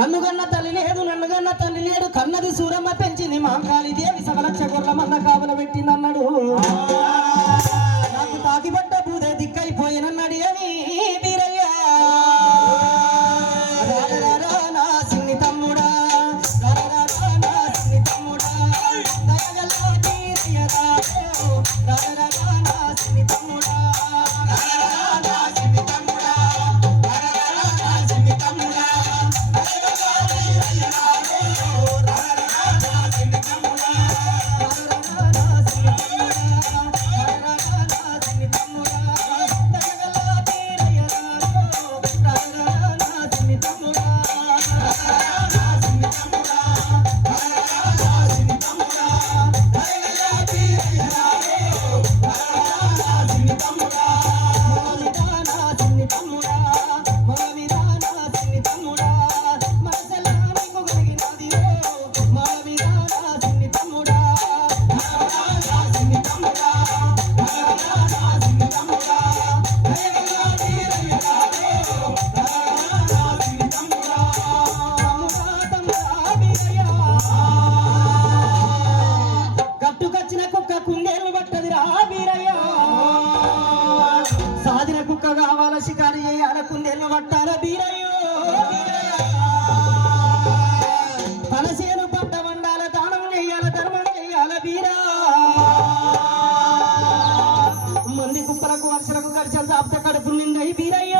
నన్ను కన్న తల్లి లేడు నన్ను కన్న తల్లి లేడు. కన్నది సూరమ్మ పెంచింది మాంకాళి దేవి సవలక్ష గుర్రమన్న ధీరయ్యో వండాల మంది కుప్పలకు వర్షలకు కలిసి జాబ్త కడుపు నిందయ్యి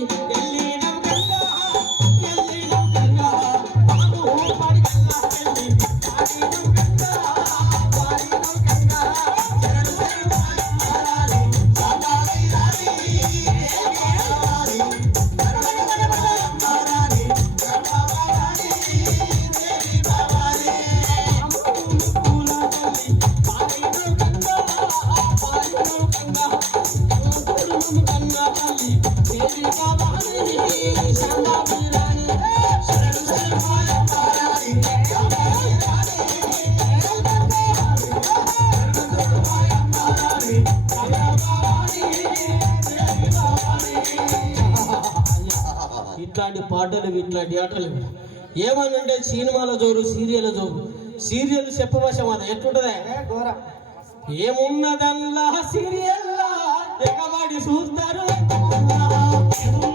Música ఇట్లాంటి పాటలు ఇట్లాంటి ఆటలు ఏమనంటే సినిమాల చూడు సీరియల్ చూడు సీరియల్ చెప్పవశ మన ఎట్లుంటదే? ఏమున్నదల్లా సీరియల్ చూస్తారు Yeah.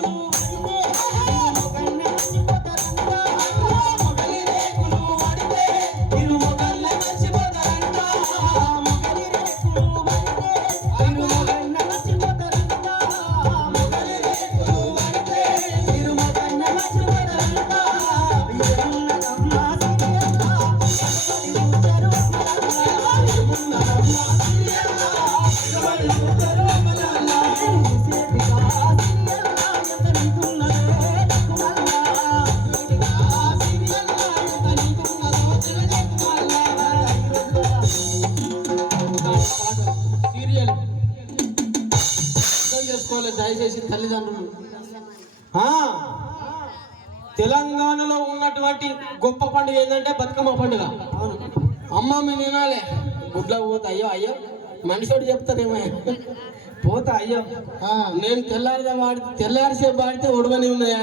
Senhor. చేసుకోవాలి దయచేసి తల్లిదండ్రులు. తెలంగాణలో ఉన్నటువంటి గొప్ప పండుగ ఏంటంటే బతుకమ్మ పండుగ. అమ్మ మీ వినాలే. గుడ్ల పోతా అయ్యో అయ్యో. మనిషివాడు చెప్తారేమో. పోతా అయ్యో. నేను తెల్లారి వాడి తెల్లారిసేపు వాడితే ఉడవని ఉన్నాయా.